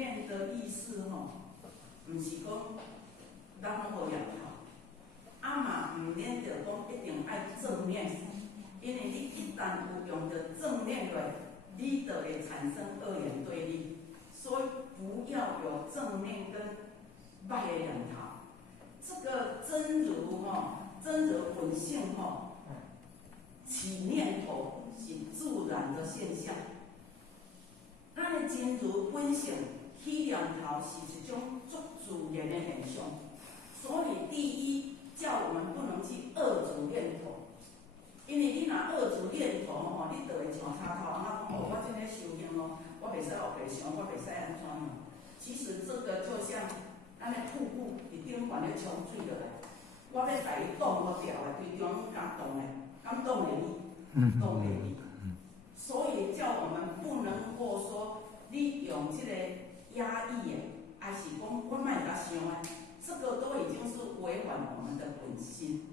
面的意思毋是讲咱拢无仰头，嘛毋免着讲一定爱正面，因为你一旦有用着正面的，你就会产生二元对立，所以不要有正面跟歹的仰头。这个真如真如本性起念头是自然的现象。咱的真如本性起念头是一种足自然的现象，所以第一叫我们不能去二主念头，因为你若二主念头你就会像插头啊讲我今日修行我袂使学白想，我袂使安怎样。其实这个就像咱的瀑布伫顶悬咧冲水落来，我要甲伊挡好掉的，规中敢挡的，敢挡袂去，挡袂去。所以叫我们不能够说你用这个压抑的，还是讲我莫甲想的，这个都已经是违反我们的本心，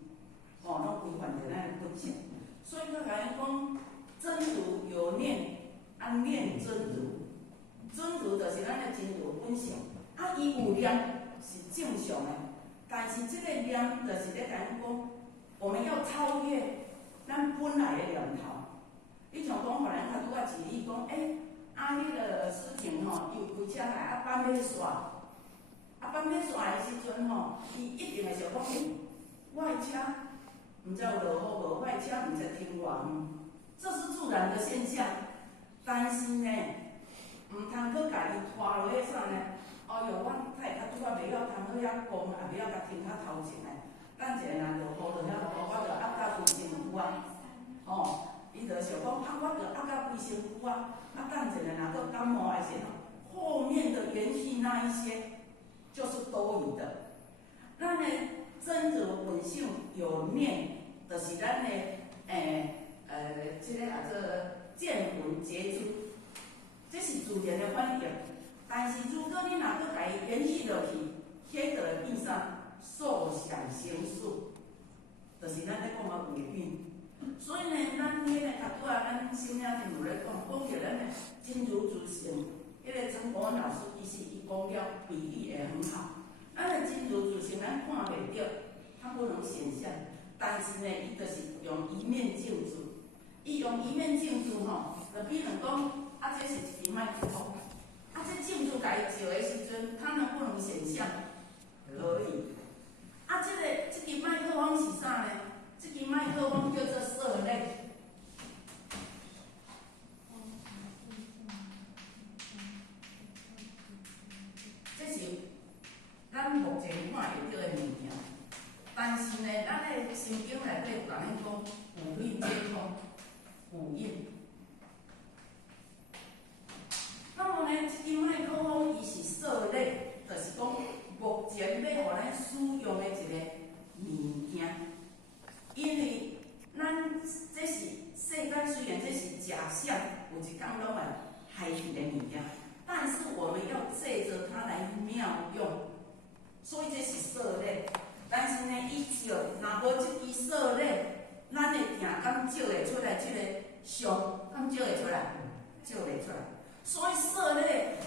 拢违反着咱的本性。所以佢甲讲，真如有念，念真如，真如就是咱的真如本性。伊有念是正常的，但是这个念就是咧甲讲，我们要超越咱本来的念头。你像讲，互咱较拄仔举例讲，迄个事情伊有开车来班要煞，班要煞的时阵伊一定会想讲，我的车毋知有落雨无，我的车毋知停偌远，这是自然的现象。但是呢，毋通去家己拖落去啥呢？我太拄仔袂晓通好遐讲，也袂晓甲停较头前的。等一下若落雨，我就压到规身躯啊！伊就想讲我就压到规身躯啊！等一下若个感冒还是后面的延续那一些就是多余的。咱的真如本性有念，就是咱的这个见闻觉知，这是自然的反应。但是如果你若个甲伊延续落去，迄就会变啥？受想行识，就是咱咧讲的违品。所以呢，咱迄个较拄仔咱心领真有咧讲着咱的真如自性，迄个陈国文老师其实伊讲了比喻会很好。咱的真如自性咱看袂到，它不能显现，但是呢，伊就是用一面镜子，伊用一面镜子就比如讲，这是一支麦克风。这镜子甲伊照的时阵，它能不能显像？可以。这支麦克风是啥呢？这支麦克风叫做色类。这是咱目前看会到的物件，但是呢，咱的心经内底有甲咱讲五蕴皆空，五蕴。那么呢，这支麦克风伊是色类，就是讲目前要互咱使用的一个物件。因为咱这是世间，虽然这是假象，有一天拢会害去的物件，但是我们要借着它来妙用，所以这是色类。但是呢，伊照若无这支色类，咱会定敢照会出来这个相，敢照会出来？照袂出来。所以色类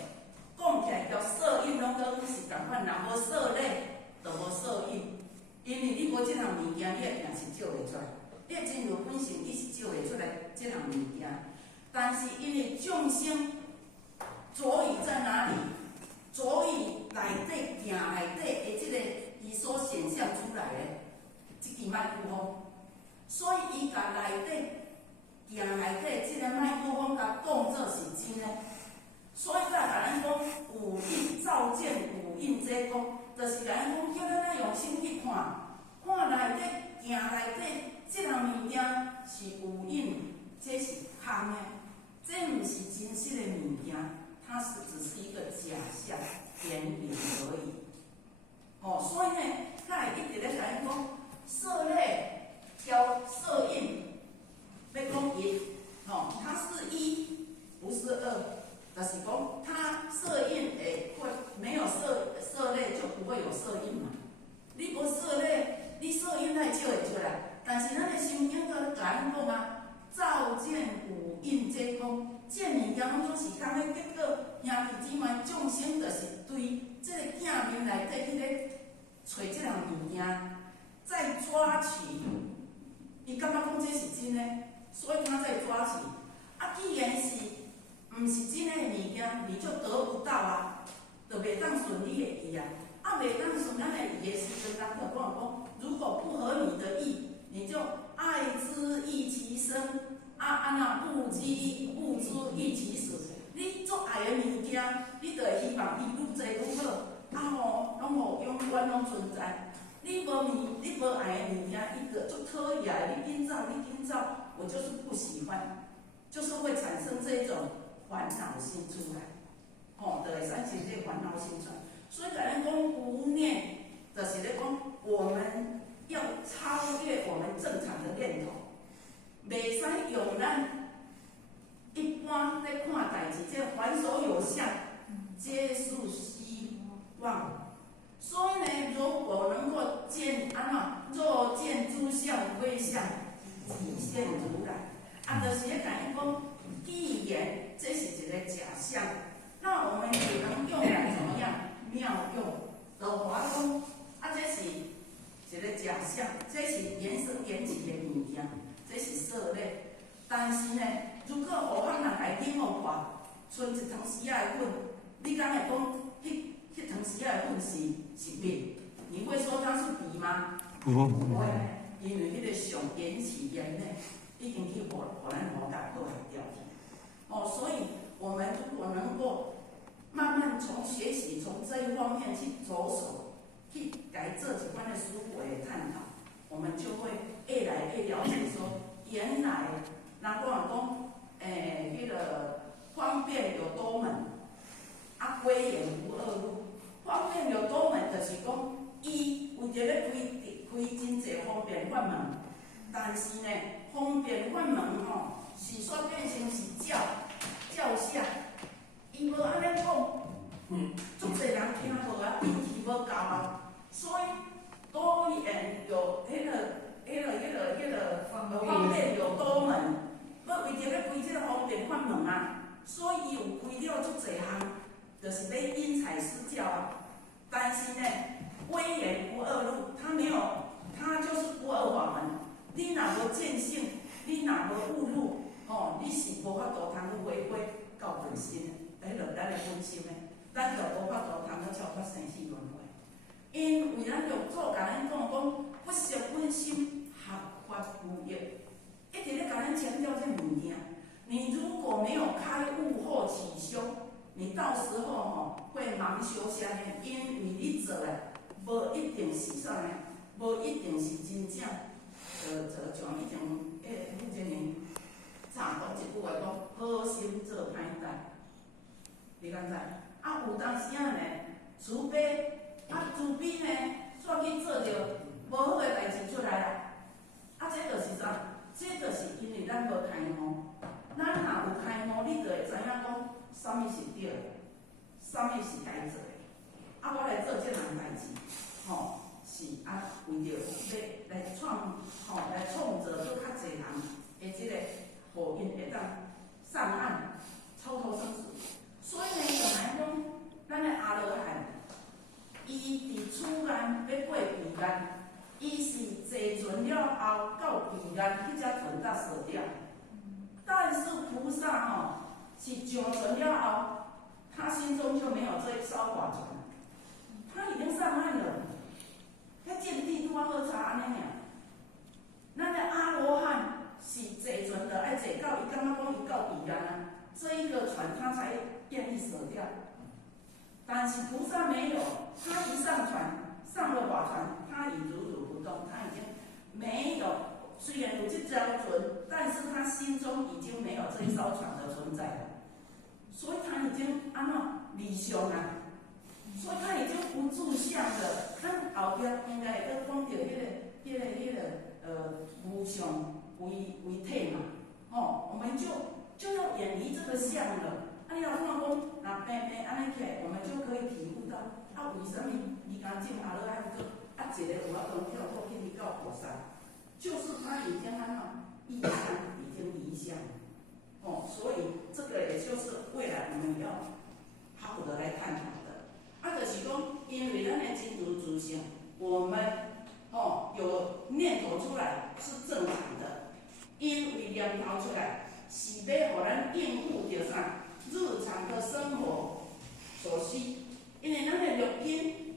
讲起来叫色蕴，拢跟是共款，若无色类就无色蕴。因为你无这项物件，你一定是照袂出来。你的真如本性你是照袂出来这项物件，但是因为众生着意在哪里？着意内底行内底的这个伊所显现出来的这支麦克风，所以伊甲内底行内底这个麦克风甲当作是真的。所以才甲咱讲五蕴照见五蕴皆空，就是甲咱讲叫咱用心去看，看内底行内底这项物件是有蕴，这是空的，这毋是真实的物件，它是只是一个假象、言语而已。所以呢，他会一直咧甲咱讲色类交色蕴，要讲一，它是一，不是二。就是讲，它色蕴会没有色类，就不会有色蕴嘛。你无色类，你色蕴哪会照会出来？但是咱的心经个甲咱讲啊，照见五蕴皆空，见物件拢总是空的，结果兄弟姊妹，众生就是对这个镜面内底去咧找这项物件，再抓取，伊感觉讲这是真的，所以他在抓取。啊，既然是毋是真的物件，你就得不到啊，就袂当顺你的意啊。啊，袂当顺咱的意的时阵，人就讲，如果不合你的意，你就爱之欲其生，安那不知欲其死。你做爱的物件，你就会希望伊愈济愈好，拢永远拢存在。你无爱的物件，伊就足讨厌，你紧走，我就是不喜欢，就是会产生这种烦恼心出来，就会产生这烦恼心出来。所以咱讲无念，就是咧讲我们要超越我们正常的念头，袂使用咱一般在看代志，这凡所有相，皆是虚妄。所以呢，如果能够若见诸相非相，即现如来。就是咧讲伊讲，既然这是一个假象，那我们只能用来怎么样妙用？就话讲，这是一个假象，这是缘生缘起的物件，这是色类。但是呢，如果互咱人来冷落看，剩一汤匙仔的粉，你敢会讲迄汤匙仔的粉是面？你会说它是笔吗？不会，因为迄个上缘起缘呢，已经去互咱魔改破坏掉去。所以我们如果能够慢慢从学习从这一方面去着手，去改这几番的思维探讨，我们就会越来越了解说，原来人讲，迄个方便有多门，归元无二路。方便有多门，就是讲，伊为着咧开真济方便法门，但是呢，方便法门是煞变成是教下，伊无安尼讲，足济人听无啊，运气无够啊，所以多元有迄个方便有多门。要为着咧开这个方便法门啊，所以有开了足侪项，就是要因材施教啊。但是呢，归元无二路，它就是不二法门。你若无见性，你若无悟入，你是无法度通去回归到本心的，迄落咱的本心的，咱就无法度通去超脱生死轮回。因为咱用做甲咱讲，不识本心，合法无益。一直咧甲咱强调这物件，你如果没有开悟后起修，你到时候会盲修啥呢？因为你做的无一定是啥呢？无一定是真正，像以前迄个人常讲一句话讲，好心做歹代，你敢知？有当时呢，慈悲慈悲呢，煞去做着无好的代志出来啦。这就是啥？这就是因为咱无开悟，咱若有开悟，你就会知影讲，啥物是对的，啥物是该做的。我来做这项代志，是为着要来创造做较侪人的这个，互因会当上岸，超脱生死。所以呢，本来讲，咱的阿罗汉，伊伫此岸要过彼岸。伊是坐船了后到彼岸，迄只船才坐了。但是菩萨是上船了后，他心中就没有这一艘法船，他已经上岸了。迄见地拄好差安尼尔。咱的阿罗汉是坐船的，爱坐到伊感觉讲伊到彼岸啊，这一个船他才愿意舍掉。但是菩萨没有，他一上船，上了法船，他已如如不动，他已经没有。虽然有这条船，但是他心中已经没有这一艘船的存在了，所以他已经离想啊，所以他已经不住相了。咱后壁应该会讲到无相为体嘛，我们就要远离这个相了。你要看讲，那平平安尼起来，我们就可以体悟到，为什么伊讲进阿罗汉果，一个有法度跳过去到菩萨，就是他已经意向已经离相，所以这个也就是未来我们要好的来探讨的。就是讲，因为咱的真如自性，我们有念头出来是正常的，因为念头出来是要互咱应付着啥日常的生活所需。因为咱的录音，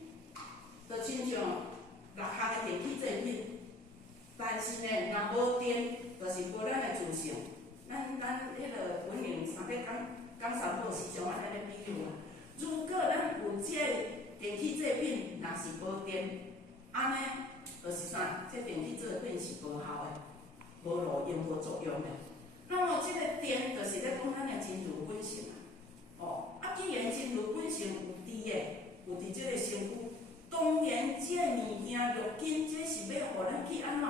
就亲像6项的电器制品，但是呢，若无电，就是无咱的自性。咱迄个文明3要讲三宝是种安尼的比喻啊。如果咱有这电器制品，若是无电，安尼就是啥？这电器制品是无效的，无路用、无作用的。那么这个电就是咧讲咱的真如本性啊。既然真如本性有伫的，有伫这个身躯，当然这物件录音，这是要互咱去安怎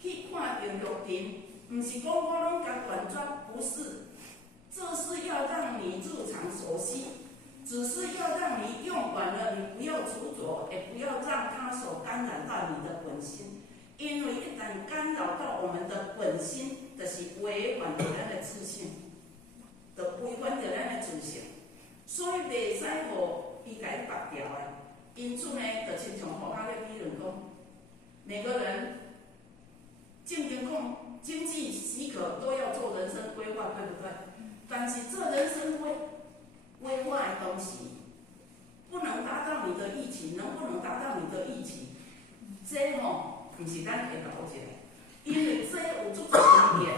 去看到录音，毋是讲我拢甲断绝，不是，这是要让你日常所需。只是要让你用完了，你不要执着，也不要让它所干扰到你的本心，因为一旦干扰到我们的本心，就是违反着咱的自信，就违反着咱的自性，所以袂使互伊甲伊拔掉的。因此呢，就亲像佛家咧理论讲，每个人经济许可都要做人生规划，对不对？但是这人生规划的东西不能达到你的预期，能不能达到你的预期？这不是咱会了解的，因为这有足多点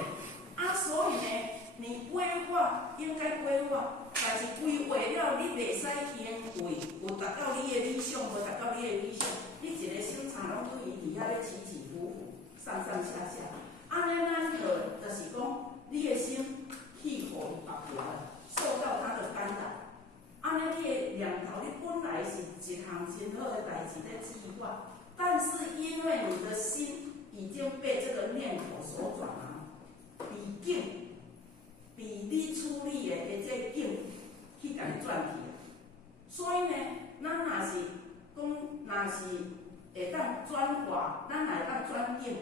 所以呢，你规划应该规划，但是规划了你袂使因为有达到你的理想，无达到你的理想，你一个心肠拢对伊伫遐咧起起伏伏、上上下下，安尼咱就是讲你的心去互伊拔掉了。受到它的干扰，安尼你的念头，你本来是一项真好的代志在计划，但是因为你的心已经被这个念头所转了，比你处理的这境去甲你转去了。所以呢，咱若是讲，若是会当转化，咱若会当转境，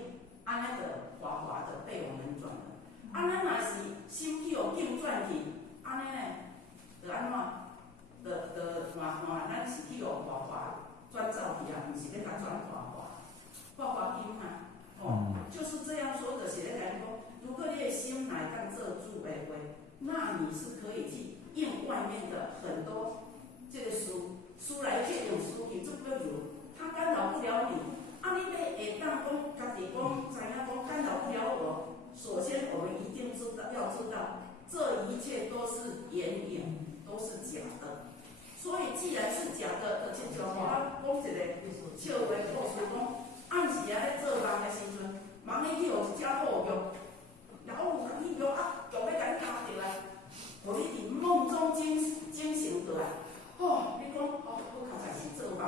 安尼就化就被我们转了。咱若是心去互境转去。安尼呢，就安怎？就换咱是去互化转走去啊，毋是咧甲转化金啊。就是这样说，就是咧讲，如果你的心来当做主的话，那你是可以去应外面的很多这个书来去用书去做个如，它干扰不了你。你要会当讲家己讲，知影讲干扰不了我。首先，我们一定要知道。这一切都是眼影，都是假的。所以，既然是假的，就亲像我讲一个笑话故事讲，暗时咧做梦的时阵，梦里去互一只好玉，然后伊玉玉要甲你咬着来，互你伫梦中惊醒过来。你讲我刚才是做梦，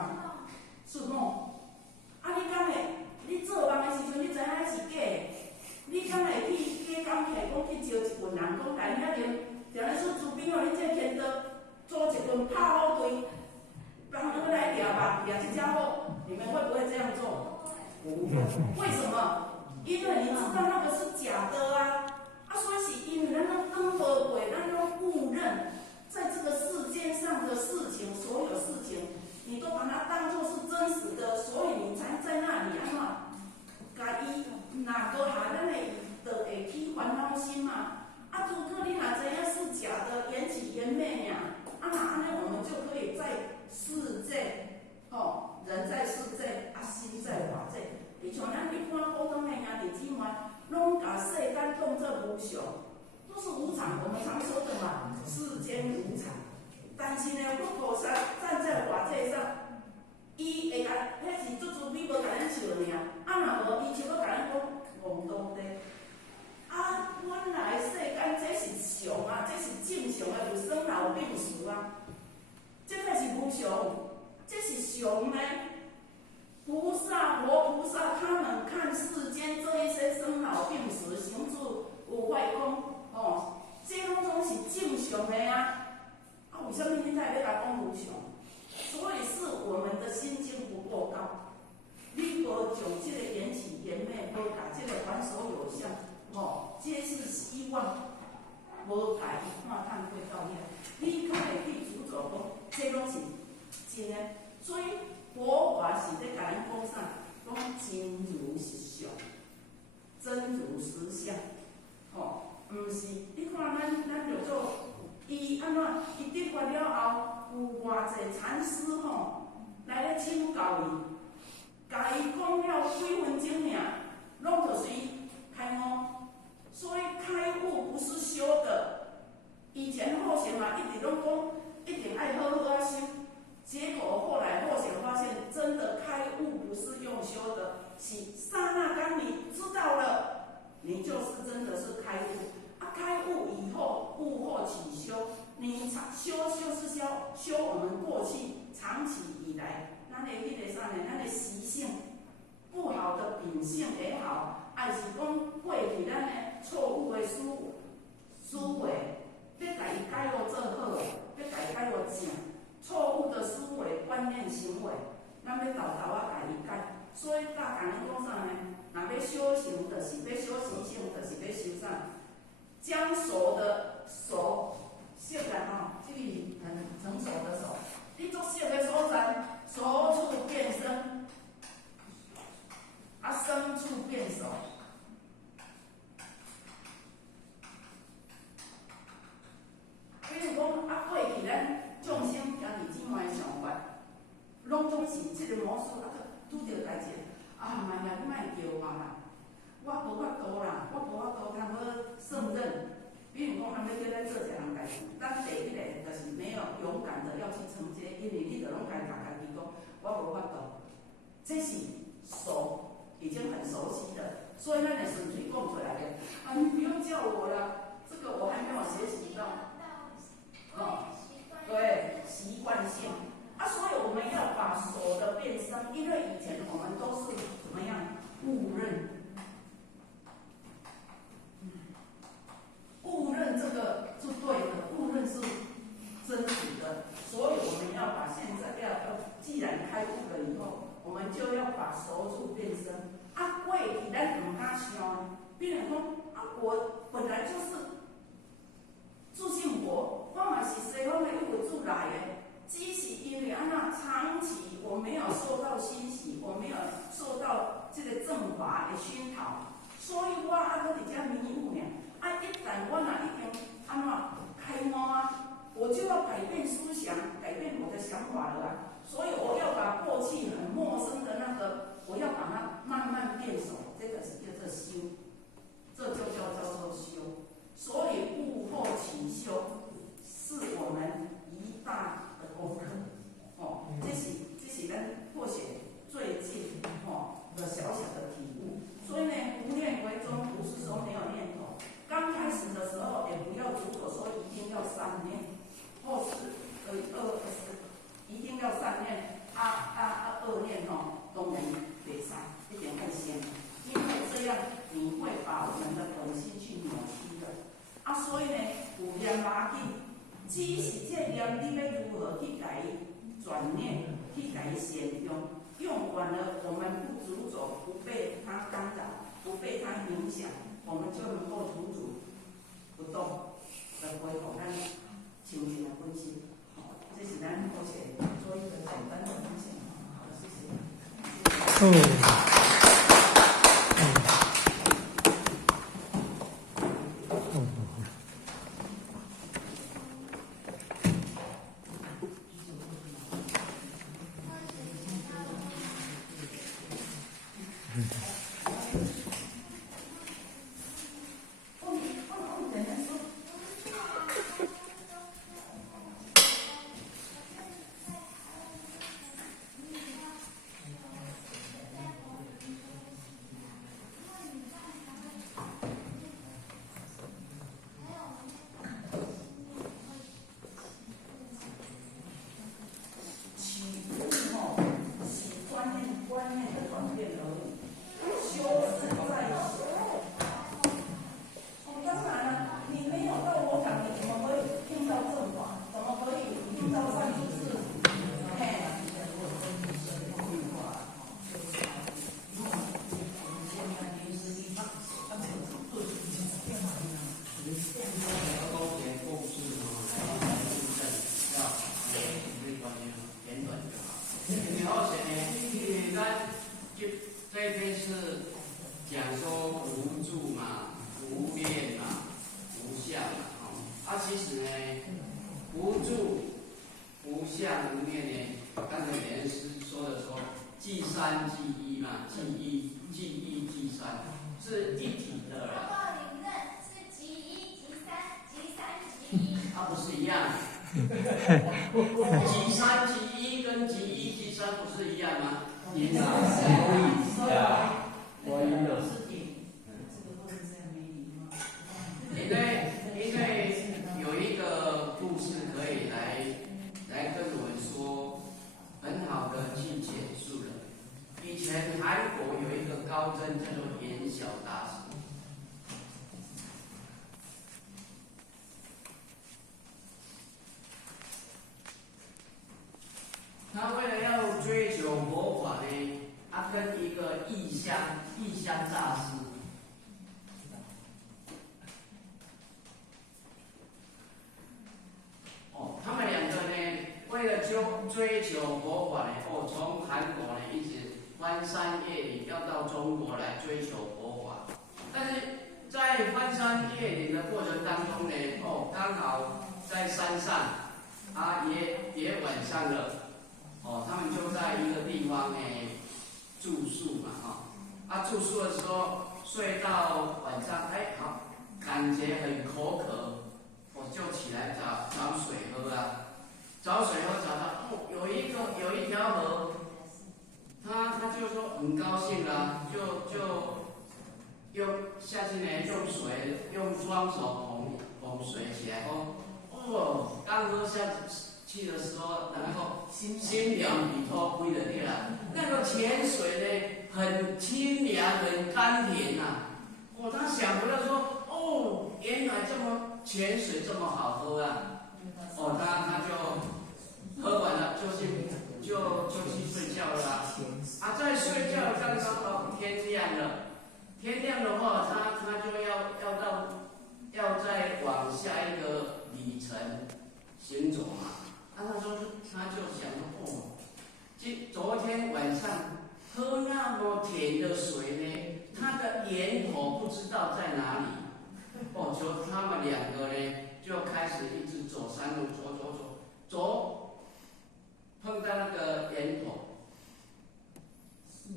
是梦。你敢会？你做梦的时阵，你知影是假的？你敢会去假讲起讲去招一群人讲来遐着，定来说厝边你这天都做一群拍好队，帮他们来抓吧，抓这家伙，你们会不会这样做？不会。为什么？因为你知道那个是假的啊！所以是因为咱拢当无过，咱拢误认，在这个世界上的事情，所有事情，你都把它当作是真实的，所以你才在那里安怎？甲伊哪个下咱的就会起烦恼心嘛？如果你若知影是假的，缘起缘灭呀，那安尼我们就可以在世界，人在世界，心在法界。你像咱一般普通的兄弟姊妹，拢把世间当作无常，都是无常。我们常说的嘛，世间无常。但是呢，佛菩萨站在法界上。伊会甲，迄是做主美无甲咱笑尔，若无伊就要甲咱讲戆当地。本来世间这是常啊，这是正常的，有生老病死啊，这才是无常，这是常呢。菩萨、活菩萨他们看世间这一些生老病死、行住有坏空，这拢是正常的啊。为什么你才要甲讲无常？所以是我们的心境不够高，你无将这个缘起缘灭，无把这个凡所有相，皆是希望，无把伊看透过到遐，你才会去这拢是真诶。所以佛法是咧甲咱讲啥？讲真如实相，真如实相。吼，毋是你看咱就做伊安怎？伊得法了后，有偌济禅师吼来咧请教伊。甲伊讲了几分钟尔，拢就是开悟。所以开悟不是修的。以前后学嘛，一直拢讲一定爱好好啊修，结果后来后学发现，真的开悟不是用修的，是刹那间你知道了，你就是真的是开悟。啊，开悟以后，悟后起修，你修就是修我们过去长期以来。咱的迄个啥呢？咱的习性，不好的秉性也好，还是讲过去咱的错误的思维，要甲伊改互做好诶，要甲伊改互正。错误的思维、观念、行为，咱要豆豆仔甲伊改。所以甲人讲啥呢？若要修行，就是要修习性，就是要修啥？将熟的熟，熟的吼，这个很成熟的熟，你做熟的所在。熟处变生，啊，生处变熟。比如讲，啊，过去咱众生家己怎样的想法，拢总是即个模式，啊，拄着代志，啊，妈呀，你莫叫我啦，我无法度啦，我无法度通好胜任。比如讲，咱要叫咱做一项代志，咱第一个就是没有勇敢的要去承接，因为你就拢家己讲，我无法度，这是熟，已经很熟悉的，所以咱的顺嘴讲出来的。啊，你不用叫我了，这个我还没有学习到。哦，对，习惯性。啊，所以我们要把熟的变生，因为以前我们都是怎么样误认。误认这个是对的，误认是真实的，所以我们要把现在既然开悟了以后，我们就要把熟处变生。啊，过去咱唔敢想，比如讲啊，我本来就是自信佛，我嘛是西方的义务主来的，只是因为安那长期我没有受到熏习，我没有受到这个正法的熏陶，所以我啊搁伫遮迷雾呢。啊！一旦我哪一天安怎开悟啊，我就要改变思想，改变我的想法了啊！所以我要把过去很陌生的那个，我要把它慢慢变熟，这个是叫做修，这就叫做修。所以悟后起修是我们一大的功课哦。这是咱或许最近的小小的体悟。所以呢，无念为宗，不是说没有念头。刚开始的时候，也不要执着说一定要3念，或是一定要3念，2念当然袂使，一定要先，因为这样你会把我们的本心去扭曲的。啊，所以呢，有念要紧，只是这念你要如何去改转念，去改善用，用完了我们不执着，不被它干扰，不被它影响。我们就能够处处不动的恢复咱清净的本心。这是咱目前做一个简单的分享。好，谢谢。一篇是讲说无助嘛、无念嘛、无相嘛，其实呢，无助、无相、无念呢，刚才莲师说的说，即三即一嘛，即一即三，是一体的啦。是即一即三即三即一，不是一样？即三即一跟即一即三不是一样吗？一样，不一样。我晕了。因为有一个故事可以来跟我们说，很好的去简述了。以前韩国有一个高僧叫做言小大师。他为了要追求佛法呢，他跟一个异乡大师，他们两个呢，为了追求佛法呢，从韩国呢一直翻山越岭，要到中国来追求佛法。但是在翻山越岭的过程当中呢，刚好在山上，也晚上了。他们就在一个地方住宿嘛，住宿的时候睡到晚上，好，感觉很口渴，我就起来找水喝啊，找水喝找到有一条河，他就说很高兴啦，就用下去呢，用双手捧水起来喝，刚喝下去的时候，然后心凉里头灰的对啦，那个泉水呢很清凉，很甘甜呐。他想不到说，原来泉水这么好喝啊。他就喝完了，就去睡觉了啦。在睡觉刚刚天亮了，天亮的话，他就要再往下一个里程行走嘛。他就想说，昨天晚上喝那么甜的水呢，它的源头不知道在哪里。就他们两个呢，就开始一直走山路，走，碰到那个源头，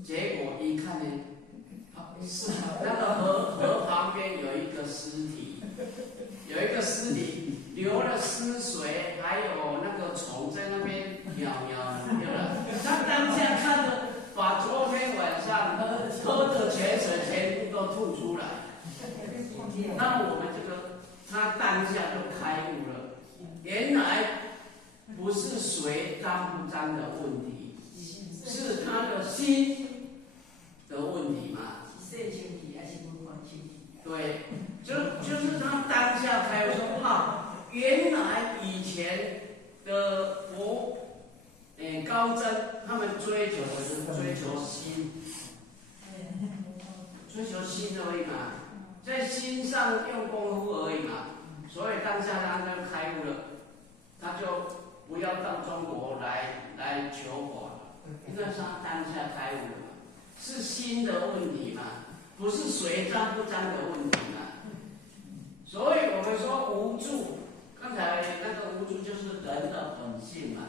结果一看呢，那个河旁边有一个尸体，流了尸水，还有那个虫在那边咬了。他当下看着，把昨天晚上喝的泉水全部都吐出来。那我们他当下就开悟了，原来不是水脏不脏的问题，是他的心的问题嘛。对，就是他当下开悟说，原来以前的高僧他们追求的是追求心而已嘛，在心上用功夫而已嘛。所以当下他就开悟了，他就不要到中国来求佛了，因为他当下开悟了嘛，是心的问题嘛，不是水脏不脏的问题嘛。所以我们说无助，刚才那个无助就是人的本性嘛。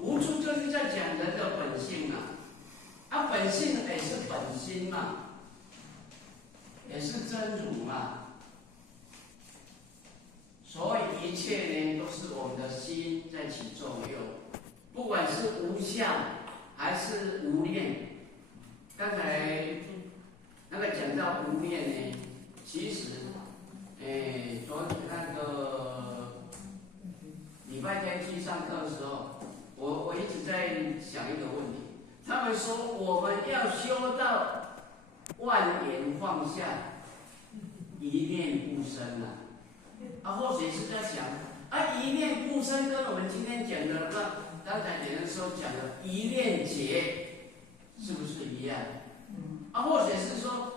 无助就是在讲人的本性嘛，本性也是本心嘛，也是真如嘛。所以一切呢，都是我们的心在起作用，不管是无相还是无念。刚才那个讲到无念呢，其实，那个礼拜天去上课的时候，我一直在想一个问题。他们说我们要修到万缘放下，一念不生或许是在想，一念不生跟我们今天讲的刚才有人说讲的一念劫，是不是一样？或者是说，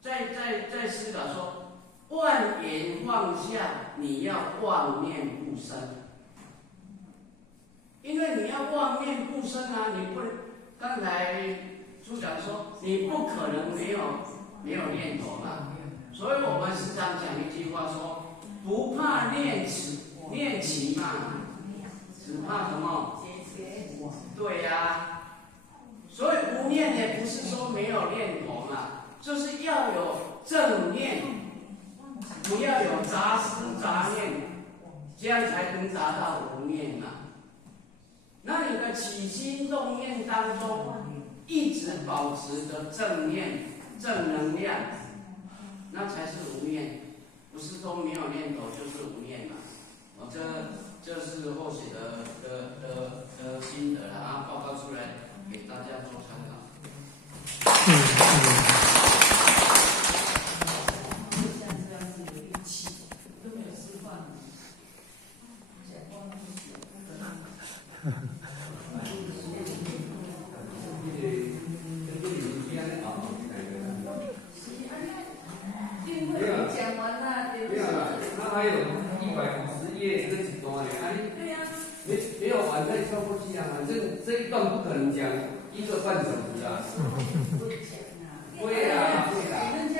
在思考说，万缘放下，你要妄念不生。因为你要妄念不生啊，你不刚才处长说你不可能没有念头嘛，所以我们时常讲一句话说，不怕念起嘛，只怕什么？对呀、所以无念也不是说没有念头嘛，就是要有正念，不要有杂思杂念，这样才能达到无念嘛。那你的起心动念当中，一直保持着正念、正能量，那才是无念，不是说没有念头就是无念嘛。这是后写的心得了啊，报告出来给大家做参考。像这样子有力气，都没有吃饭，讲话那么久，讲完了，没有了，那还有150页这几段呢，对呀，没有完再跳过去啊，反正这一段不可能讲1个半小时啊。不讲啊，会啊，会啊。人家